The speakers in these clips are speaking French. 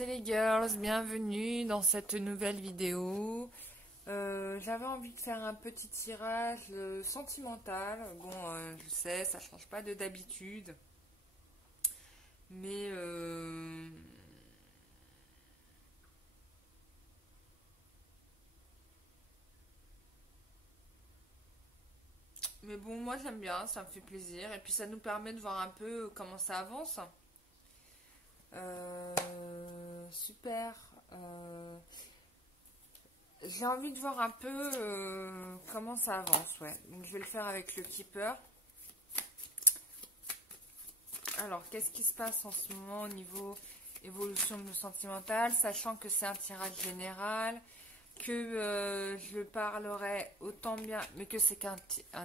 et les girls, bienvenue dans cette nouvelle vidéo. J'avais envie de faire un petit tirage sentimental. Bon, je sais, ça change pas de d'habitude. Mais bon, moi j'aime bien, ça me fait plaisir. Et puis ça nous permet de voir un peu comment ça avance. Super. J'ai envie de voir un peu comment ça avance, ouais. Donc je vais le faire avec le keeper. Alors, qu'est-ce qui se passe en ce moment au niveau évolution sentimentale, sachant que c'est un tirage général, que je parlerai autant bien, mais que c'est qu'un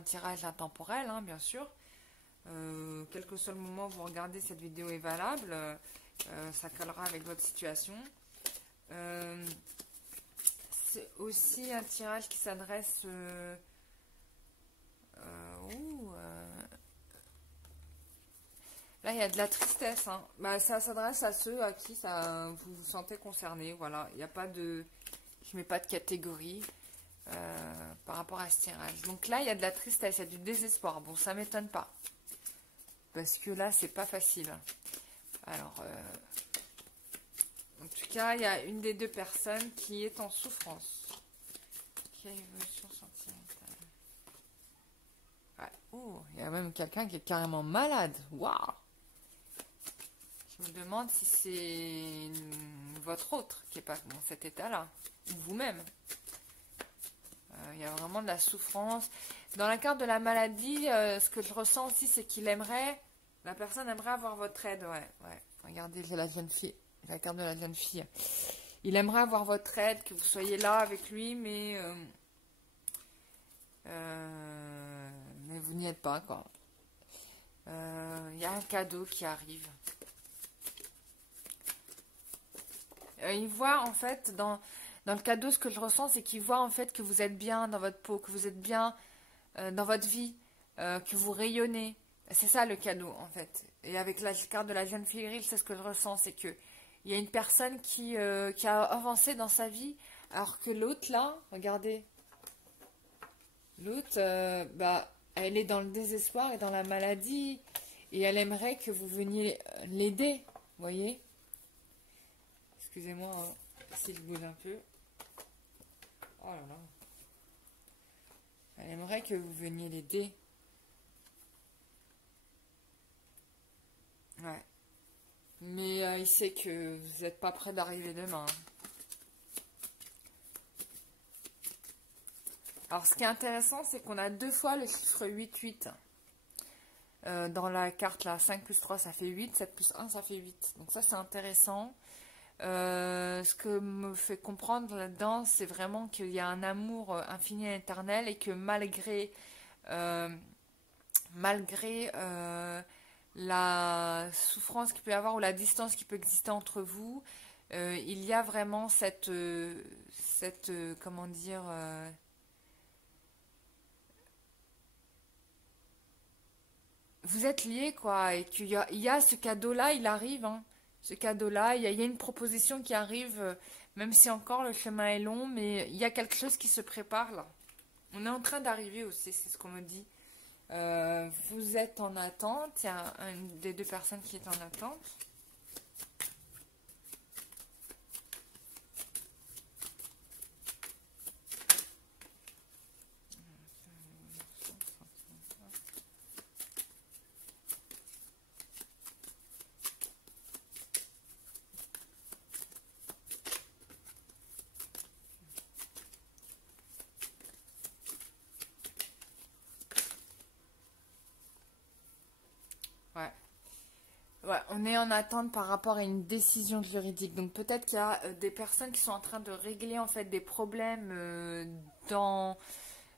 tirage intemporel, hein, bien sûr. Quel que soit le moment où vous regardez, cette vidéo est valable. Ça collera avec votre situation. C'est aussi un tirage qui s'adresse là, il y a de la tristesse. Hein. Bah, ça s'adresse à ceux à qui vous vous sentez concerné. Voilà, il n'y a pas de... Je mets pas de catégorie par rapport à ce tirage. Donc là, il y a de la tristesse, il y a du désespoir. Bon, ça m'étonne pas. Parce que là, c'est pas facile. Alors, en tout cas, il y a une des deux personnes qui est en souffrance. Quelle évolution sentimentale. Ouais. Oh, il y a même quelqu'un qui est carrément malade. Waouh! Je me demande si c'est votre autre qui n'est pas dans cet état-là, ou vous-même. Il y a vraiment de la souffrance. Dans la carte de la maladie, ce que je ressens aussi, c'est la personne aimerait avoir votre aide. Ouais. Regardez, j'ai la jeune fille, la carte de la jeune fille. Il aimerait avoir votre aide, que vous soyez là avec lui, mais vous n'y êtes pas, quoi. Il y a un cadeau qui arrive. Il voit en fait dans le cadeau, ce que je ressens, c'est qu'il voit en fait que vous êtes bien dans votre peau, que vous êtes bien dans votre vie, que vous rayonnez. C'est ça le cadeau en fait. Et avec la carte de la jeune fille, c'est ce que je ressens, c'est que il y a une personne qui a avancé dans sa vie, alors que l'autre là, regardez, l'autre, elle est dans le désespoir et dans la maladie, et elle aimerait que vous veniez l'aider, vous voyez. Excusez-moi, hein, si je bouge un peu. Oh là là. Elle aimerait que vous veniez l'aider. Ouais. Mais il sait que vous n'êtes pas prêt d'arriver demain. Alors, ce qui est intéressant, c'est qu'on a deux fois le chiffre 8. Dans la carte, là, 5 plus 3, ça fait 8. 7 plus 1, ça fait 8. Donc ça, c'est intéressant. Ce que me fait comprendre là-dedans, c'est vraiment qu'il y a un amour infini et éternel et que malgré la souffrance qu'il peut y avoir ou la distance qui peut exister entre vous, il y a vraiment cette comment dire, vous êtes liés, quoi, et qu'il y a ce cadeau-là, il arrive, hein. Ce cadeau-là, il y a une proposition qui arrive, même si encore le chemin est long, mais il y a quelque chose qui se prépare là. On est en train d'arriver aussi, c'est ce qu'on me dit. Vous êtes en attente, il y a une des deux personnes qui est en attente. Ouais, on est en attente par rapport à une décision juridique. Donc peut-être qu'il y a des personnes qui sont en train de régler en fait des problèmes dans...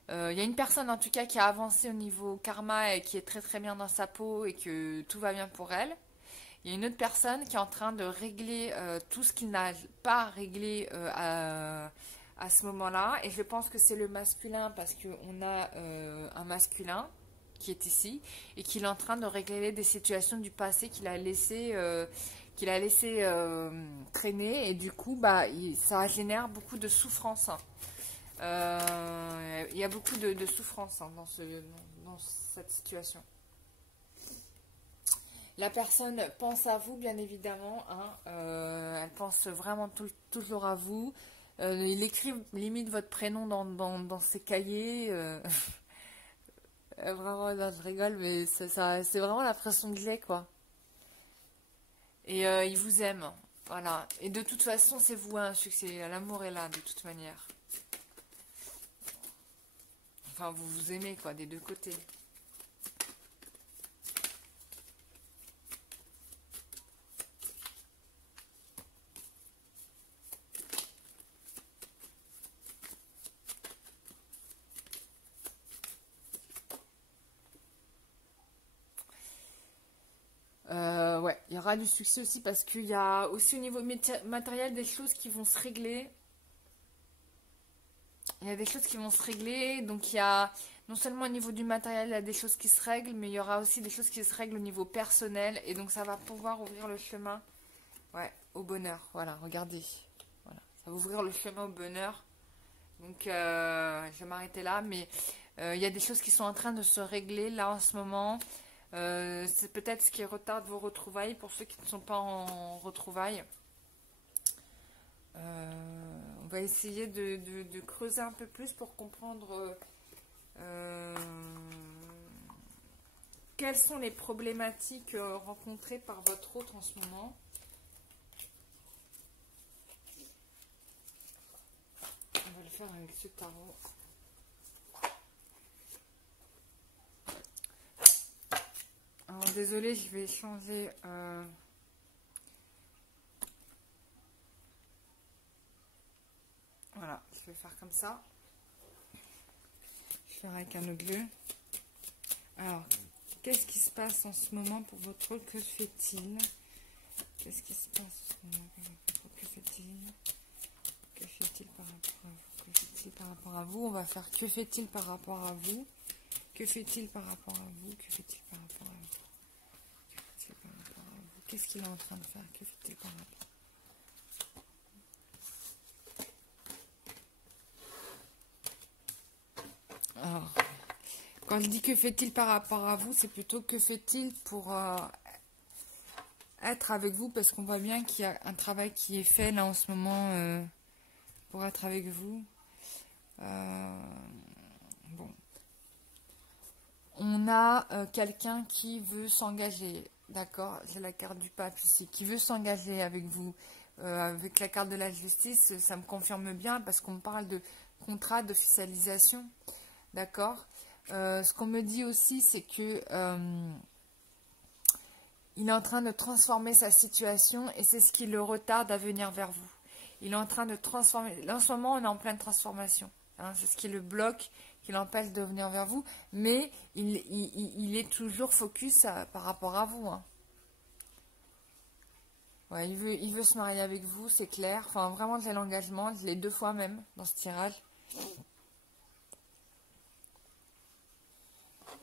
Il y a une personne en tout cas qui a avancé au niveau karma et qui est très très bien dans sa peau et que tout va bien pour elle. Il y a une autre personne qui est en train de régler tout ce qu'il n'a pas réglé à ce moment-là. Et je pense que c'est le masculin parce qu'on a un masculin qui est ici et qu'il est en train de régler des situations du passé qu'il a laissé qu'il a laissé traîner, et du coup, bah, ça génère beaucoup de souffrance. Hein. Il y a beaucoup de souffrance hein, dans cette situation. La personne pense à vous, bien évidemment. Hein, elle pense vraiment toujours à vous. Il écrit limite votre prénom dans ses cahiers. Vraiment, non, je rigole, mais c'est vraiment l'impression que j'ai, quoi. Et il vous aime. Voilà. Et de toute façon, c'est vous un succès. L'amour est là, de toute manière. Enfin, vous vous aimez, quoi, des deux côtés. Ouais, il y aura du succès aussi parce qu'il y a aussi au niveau matériel des choses qui vont se régler. Il y a des choses qui vont se régler, donc il y a non seulement au niveau du matériel, il y a des choses qui se règlent, mais il y aura aussi des choses qui se règlent au niveau personnel, et donc ça va pouvoir ouvrir le chemin, ouais, au bonheur. Voilà, regardez, voilà, ça va ouvrir le chemin au bonheur. Donc je vais m'arrêter là, mais il y a des choses qui sont en train de se régler là en ce moment. C'est peut-être ce qui retarde vos retrouvailles pour ceux qui ne sont pas en retrouvailles. On va essayer de creuser un peu plus pour comprendre quelles sont les problématiques rencontrées par votre hôte en ce moment. On va le faire avec ce tarot. Alors désolée, je vais changer. Voilà, je vais faire comme ça. Je vais faire avec un autre bleu. Alors, qu'est-ce qui se passe en ce moment pour votre rôle? Que fait-il? Qu'est-ce qui se passe en ce moment pour votre rôle? Que fait-il? Que fait-il par rapport à vous? Que fait-il par rapport à vous? On va faire que fait-il par rapport à vous? Que fait-il par rapport à vous? Que fait-il par rapport à vous? Que fait-il par rapport à vous? Qu'est-ce qu'il est en train de faire? Que fait-il par rapport? Alors, quand je dis que fait-il par rapport à vous, c'est plutôt que fait-il pour être avec vous, parce qu'on voit bien qu'il y a un travail qui est fait là en ce moment pour être avec vous. Bon. On a quelqu'un qui veut s'engager, d'accord? J'ai la carte du pape ici, qui veut s'engager avec vous. Avec la carte de la justice, ça me confirme bien parce qu'on me parle de contrat d'officialisation, d'accord? Ce qu'on me dit aussi, c'est que il est en train de transformer sa situation et c'est ce qui le retarde à venir vers vous. Il est en train de transformer. Là, en ce moment, on est en pleine transformation. Hein, c'est ce qui le bloque, qui l'empêche de venir vers vous. Mais il est toujours focus par rapport à vous. Hein. Ouais, il veut se marier avec vous, c'est clair. Enfin, vraiment, j'ai l'engagement. Je l'ai 2 fois même dans ce tirage.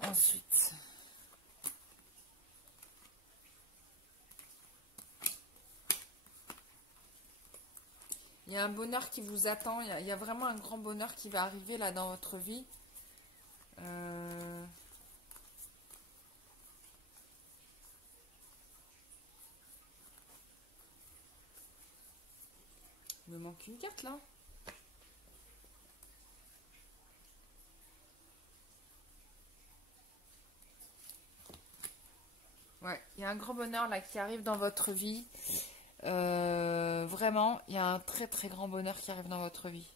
Ensuite... il y a un bonheur qui vous attend. Il y a vraiment un grand bonheur qui va arriver là dans votre vie. Il me manque une carte là. Ouais, il y a un grand bonheur là qui arrive dans votre vie. Vraiment, il y a un très très grand bonheur qui arrive dans votre vie.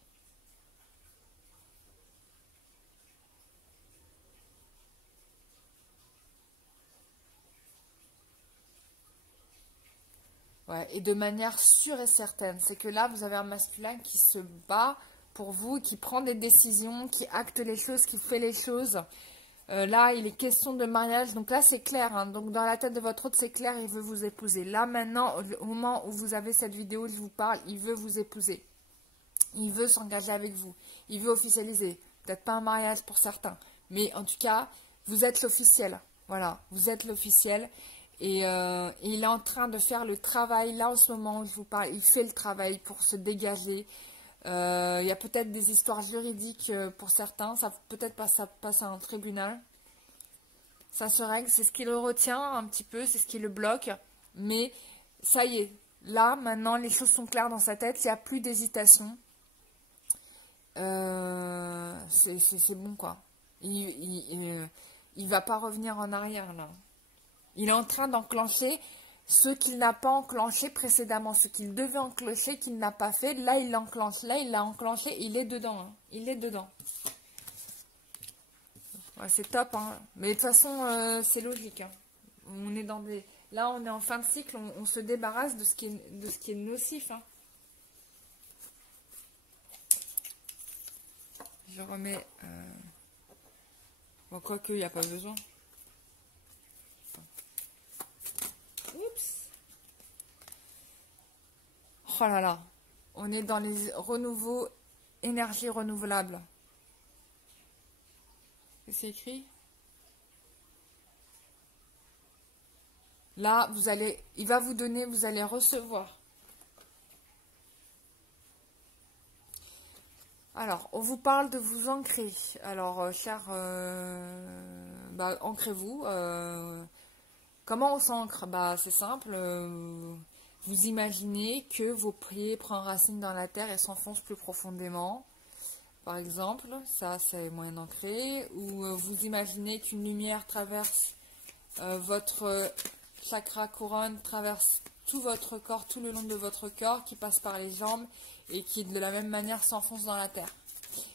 Ouais, et de manière sûre et certaine. C'est que là, vous avez un masculin qui se bat pour vous, qui prend des décisions, qui acte les choses, qui fait les choses. Là, il est question de mariage. Donc là, c'est clair. Hein. Donc dans la tête de votre hôte, c'est clair, il veut vous épouser. Là, maintenant, au moment où vous avez cette vidéo, je vous parle, il veut vous épouser. Il veut s'engager avec vous. Il veut officialiser. Peut-être pas un mariage pour certains. Mais en tout cas, vous êtes l'officiel. Voilà, vous êtes l'officiel. Et il est en train de faire le travail, là en ce moment où je vous parle, il fait le travail pour se dégager. Il y a peut-être des histoires juridiques pour certains, ça peut-être passer à un tribunal. Ça se règle, c'est ce qui le retient un petit peu, c'est ce qui le bloque. Mais ça y est, là maintenant les choses sont claires dans sa tête, il n'y a plus d'hésitation. C'est bon quoi. Il va pas revenir en arrière là. Il est en train d'enclencher ce qu'il n'a pas enclenché précédemment, ce qu'il devait enclencher, qu'il n'a pas fait. Là, il l'enclenche. Là, il l'a enclenché. Il est dedans. Hein. Il est dedans. Ouais, c'est top. Hein. Mais de toute façon, c'est logique. Hein. On est dans des... Là, on est en fin de cycle. On se débarrasse de ce qui est nocif. Hein. Je remets... Bon, quoique, il n'y a pas besoin. Oups. Oh là là. On est dans les renouveaux, énergie renouvelable. C'est écrit. Là, il va vous donner, vous allez recevoir. Alors, on vous parle de vous ancrer. Alors, ancrez-vous. Comment on s'ancre? C'est simple. Vous imaginez que vos pieds prennent racine dans la terre et s'enfoncent plus profondément. Par exemple, ça c'est moyen d'ancrer. Ou vous imaginez qu'une lumière traverse votre chakra couronne, traverse tout votre corps, tout le long de votre corps, qui passe par les jambes et qui de la même manière s'enfonce dans la terre.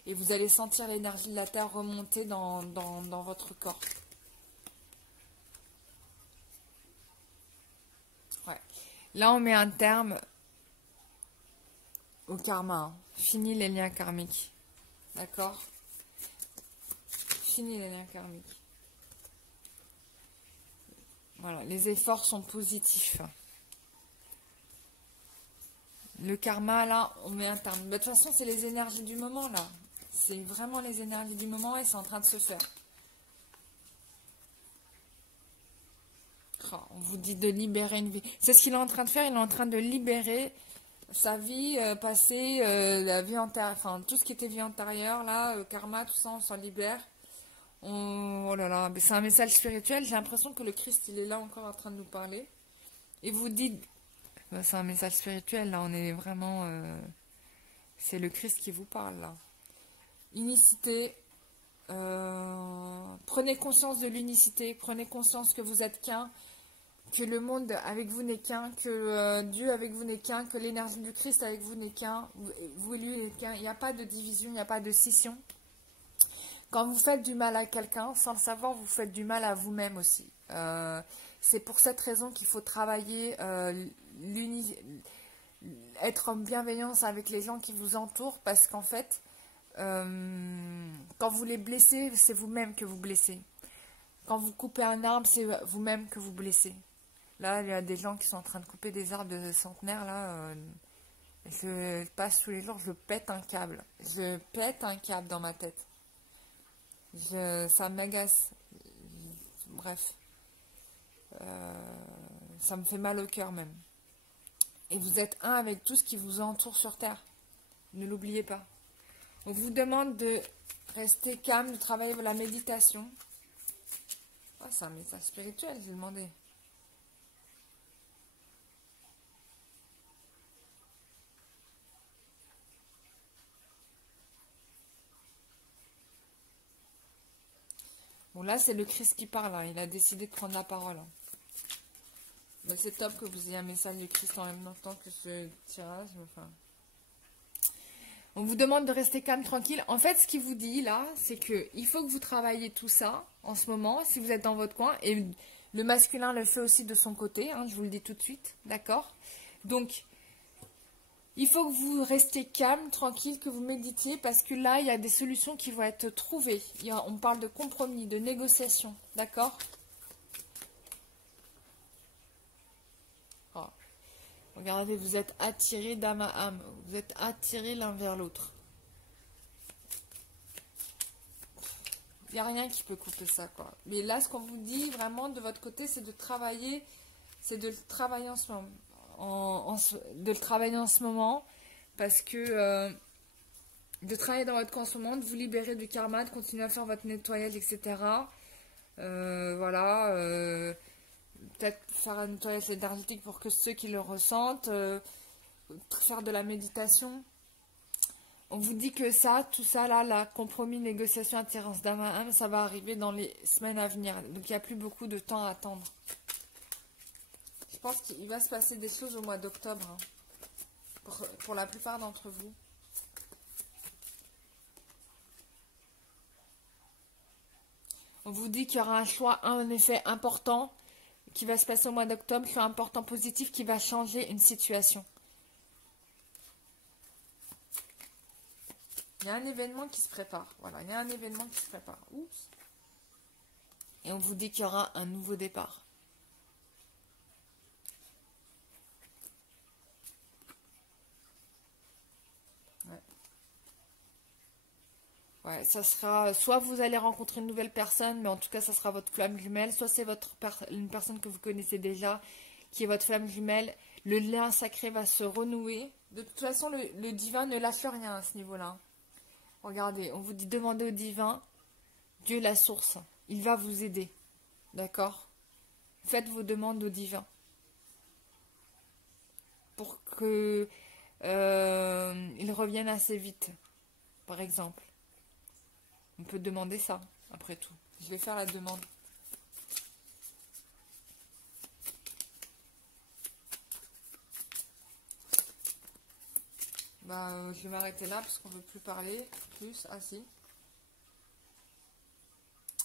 Et vous allez sentir l'énergie de la terre remonter dans votre corps. Ouais. Là, on met un terme au karma. Hein. Fini les liens karmiques. D'accord? Fini les liens karmiques. Voilà, les efforts sont positifs. Le karma, là, on met un terme. De toute façon, c'est les énergies du moment, là. C'est vraiment les énergies du moment et c'est en train de se faire. Oh, on vous dit de libérer une vie. C'est ce qu'il est en train de faire. Il est en train de libérer sa vie passée, la vie antérieure, enfin, tout ce qui était vie antérieure, là, karma, tout ça, on s'en libère. Oh là là, mais c'est un message spirituel. J'ai l'impression que le Christ, il est là encore en train de nous parler. Et vous dites... c'est un message spirituel, là, on est vraiment... c'est le Christ qui vous parle, là. Unicité. Prenez conscience de l'unicité. Prenez conscience que vous êtes qu'un. Que le monde avec vous n'est qu'un. Que Dieu avec vous n'est qu'un. Que l'énergie du Christ avec vous n'est qu'un. Vous et lui n'est qu'un. Il n'y a pas de division, il n'y a pas de scission. Quand vous faites du mal à quelqu'un, sans le savoir, vous faites du mal à vous-même aussi. C'est pour cette raison qu'il faut travailler être en bienveillance avec les gens qui vous entourent, parce qu'en fait, quand vous les blessez, c'est vous-même que vous blessez. Quand vous coupez un arbre, c'est vous-même que vous blessez. Là, il y a des gens qui sont en train de couper des arbres de centenaires, là. Je passe tous les jours, je pète un câble. Je pète un câble dans ma tête. Ça m'agace. Bref. Ça me fait mal au cœur même. Et vous êtes un avec tout ce qui vous entoure sur Terre. Ne l'oubliez pas. On vous demande de rester calme, de travailler la méditation. Oh, c'est un message spirituel, j'ai demandé. Bon, là, c'est le Christ qui parle. Hein. Il a décidé de prendre la parole. Hein. Ben, c'est top que vous ayez un message du Christ en même temps que ce tirage. Enfin... On vous demande de rester calme, tranquille. En fait, ce qu'il vous dit là, c'est qu'il faut que vous travaillez tout ça en ce moment, si vous êtes dans votre coin. Et le masculin le fait aussi de son côté, hein, je vous le dis tout de suite, d'accord? Donc, il faut que vous restiez calme, tranquille, que vous méditiez, parce que là, il y a des solutions qui vont être trouvées. On parle de compromis, de négociation, d'accord? Oh. Regardez, vous êtes attirés d'âme à âme. Vous êtes attirés l'un vers l'autre. Il n'y a rien qui peut couper ça, quoi. Mais là, ce qu'on vous dit vraiment de votre côté, c'est de travailler, c'est de le travailler en ce moment. De le travailler en ce moment, parce que de travailler dans votre corps en ce moment, de vous libérer du karma, de continuer à faire votre nettoyage, etc. Voilà. Peut-être faire un nettoyage énergétique pour que ceux qui le ressentent, faire de la méditation. On vous dit que ça, tout ça là, la compromis, négociation, attirance d'âme à âme, ça va arriver dans les semaines à venir. Donc il n'y a plus beaucoup de temps à attendre. Je pense qu'il va se passer des choses au mois d'octobre, hein, pour la plupart d'entre vous. On vous dit qu'il y aura un choix, un effet important qui va se passer au mois d'octobre, choix important positif qui va changer une situation. Il y a un événement qui se prépare. Voilà, il y a un événement qui se prépare. Oups. Et on vous dit qu'il y aura un nouveau départ. Ouais, ça sera, soit vous allez rencontrer une nouvelle personne, mais en tout cas, ça sera votre flamme jumelle, soit c'est une personne que vous connaissez déjà, qui est votre flamme jumelle. Le lien sacré va se renouer. De toute façon, le divin ne lâche rien à ce niveau-là. Regardez, on vous dit demandez au divin, Dieu la source, il va vous aider. D'accord? Faites vos demandes au divin. Pour que il revienne assez vite, par exemple. On peut demander ça, après tout. Je vais faire la demande. Je vais m'arrêter là parce qu'on ne veut plus parler. Plus, ah si.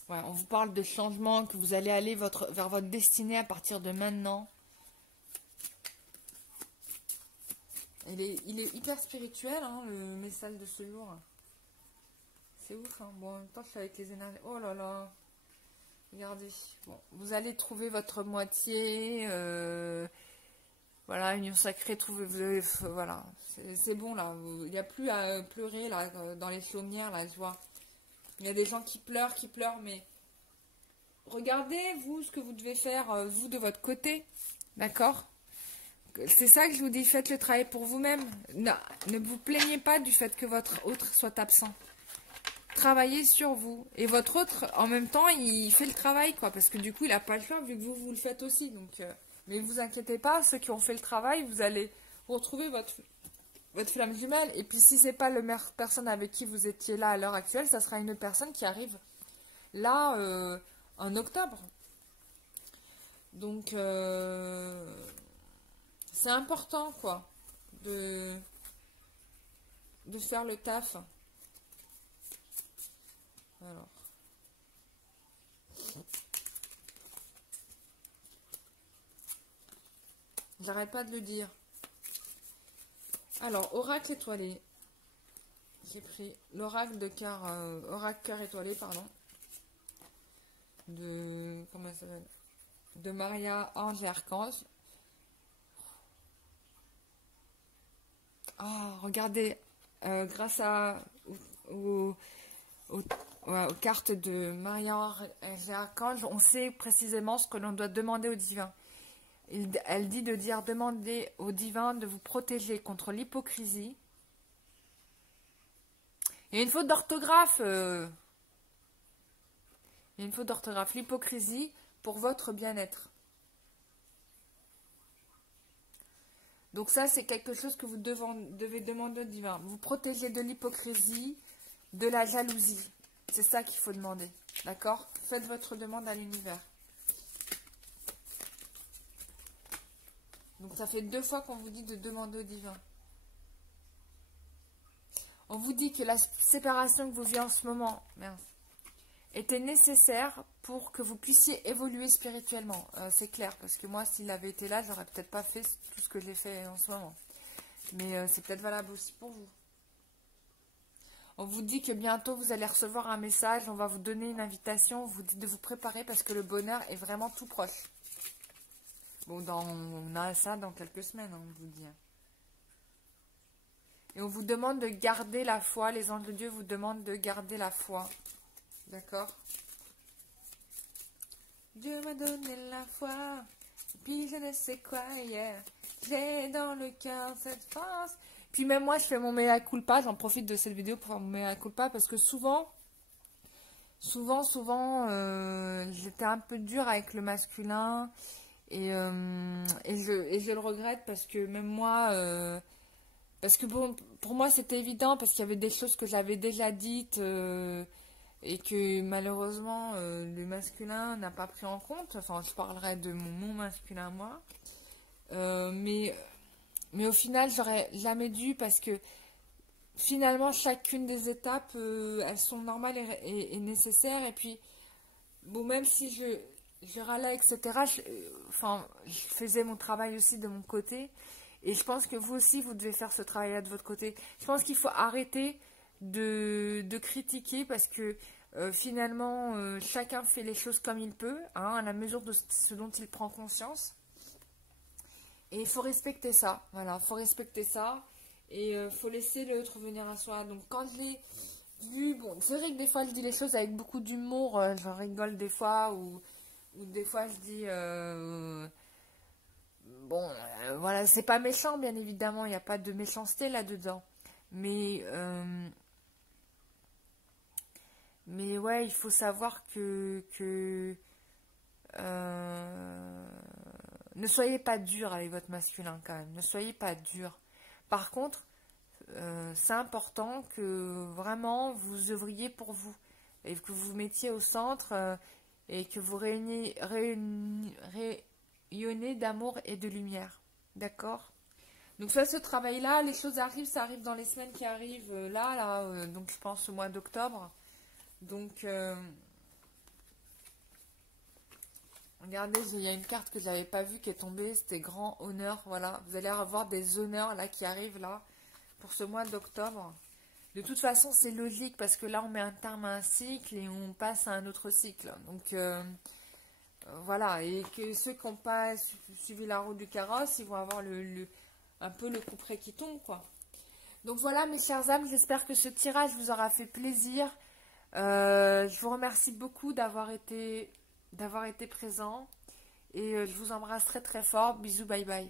Ouais, on vous parle de changement, que vous allez aller vers votre destinée à partir de maintenant. Il est hyper spirituel, hein, le message de ce jour. C'est ouf, hein. Bon, en même temps, je suis avec les énergies. Oh là là. Regardez. Bon, vous allez trouver votre moitié. Voilà, union sacrée, trouvez-vous. Voilà. C'est bon, là. Il n'y a plus à pleurer, là, dans les chaumières, là, je vois. Il y a des gens qui pleurent, mais regardez, vous, ce que vous devez faire, vous, de votre côté. D'accord? C'est ça que je vous dis. Faites le travail pour vous-même. Ne vous plaignez pas du fait que votre autre soit absent. Travaillez sur vous. Et votre autre, en même temps, il fait le travail, quoi. Parce que du coup, il n'a pas le choix, vu que vous le faites aussi. Donc, mais ne vous inquiétez pas, ceux qui ont fait le travail, vous allez retrouver votre flamme jumelle. Et puis, si c'est pas la même personne avec qui vous étiez là à l'heure actuelle, ça sera une autre personne qui arrive là en octobre. Donc, c'est important, quoi, de faire le taf. Alors. J'arrête pas de le dire. Alors, oracle étoilé. J'ai pris l'oracle de cœur, oracle cœur étoilé, pardon. Comment ça s'appelle? De Maria, Ange et Archange. Ah, regardez, grâce aux cartes de Maria et Archange, on sait précisément ce que l'on doit demander au divin. Elle dit de dire demander au divin de vous protéger contre l'hypocrisie. Il y a une faute d'orthographe. Il y a une faute d'orthographe. L'hypocrisie pour votre bien-être. Donc ça, c'est quelque chose que vous devez demander au divin. Vous protéger de l'hypocrisie, de la jalousie. C'est ça qu'il faut demander. D'accord? Faites votre demande à l'univers. Donc ça fait 2 fois qu'on vous dit de demander au divin. On vous dit que la séparation que vous vivez en ce moment était nécessaire pour que vous puissiez évoluer spirituellement. C'est clair, parce que moi, s'il avait été là, j'aurais peut-être pas fait tout ce que j'ai fait en ce moment. Mais c'est peut-être valable aussi pour vous. On vous dit que bientôt, vous allez recevoir un message, on va vous donner une invitation, on vous dit de vous préparer parce que le bonheur est vraiment tout proche. Bon, on a ça dans quelques semaines, on vous dit. Et on vous demande de garder la foi, les anges de Dieu vous demandent de garder la foi. D'accord? Dieu m'a donné la foi, puis je ne sais quoi hier. J'ai dans le cœur cette force. Puis même moi, je fais mon mea culpa. J'en profite de cette vidéo pour faire mon mea culpa parce que souvent, j'étais un peu dure avec le masculin et je le regrette parce que même moi, parce que bon, pour moi c'était évident parce qu'il y avait des choses que j'avais déjà dites et que malheureusement le masculin n'a pas pris en compte. Enfin, je parlerai de mon masculin moi. Mais au final, j'aurais jamais dû parce que finalement, chacune des étapes, elles sont normales et nécessaires. Et puis, bon, même si je râlais, etc., je faisais mon travail aussi de mon côté. Et je pense que vous aussi, vous devez faire ce travail-là de votre côté. Je pense qu'il faut arrêter de critiquer parce que finalement, chacun fait les choses comme il peut, hein, à la mesure de ce dont il prend conscience. Et il faut respecter ça, voilà, faut respecter ça. Et faut laisser l'autre venir à soi. Donc quand je l'ai vu, bon, c'est vrai que des fois je dis les choses avec beaucoup d'humour, je rigole des fois, ou des fois je dis, bon, voilà, c'est pas méchant bien évidemment, il n'y a pas de méchanceté là-dedans. Mais, mais ouais, il faut savoir que ne soyez pas dur avec votre masculin quand même, ne soyez pas dur. Par contre, c'est important que vraiment vous œuvriez pour vous et que vous vous mettiez au centre et que vous rayonnez d'amour et de lumière. D'accord? Donc ça, ce travail-là, les choses arrivent, ça arrive dans les semaines qui arrivent donc je pense au mois d'octobre. Donc, regardez, il y a une carte que je n'avais pas vue qui est tombée, c'était grand honneur, voilà. Vous allez avoir des honneurs là qui arrivent là pour ce mois d'octobre. De toute façon, c'est logique parce que là, on met un terme à un cycle et on passe à un autre cycle. Donc, voilà. Et que ceux qui n'ont pas suivi la route du carrosse, ils vont avoir un peu le couperet qui tombe, quoi. Donc, voilà, mes chères âmes, j'espère que ce tirage vous aura fait plaisir. Je vous remercie beaucoup d'avoir été présent. Et je vous embrasse très très fort. Bisous, bye bye.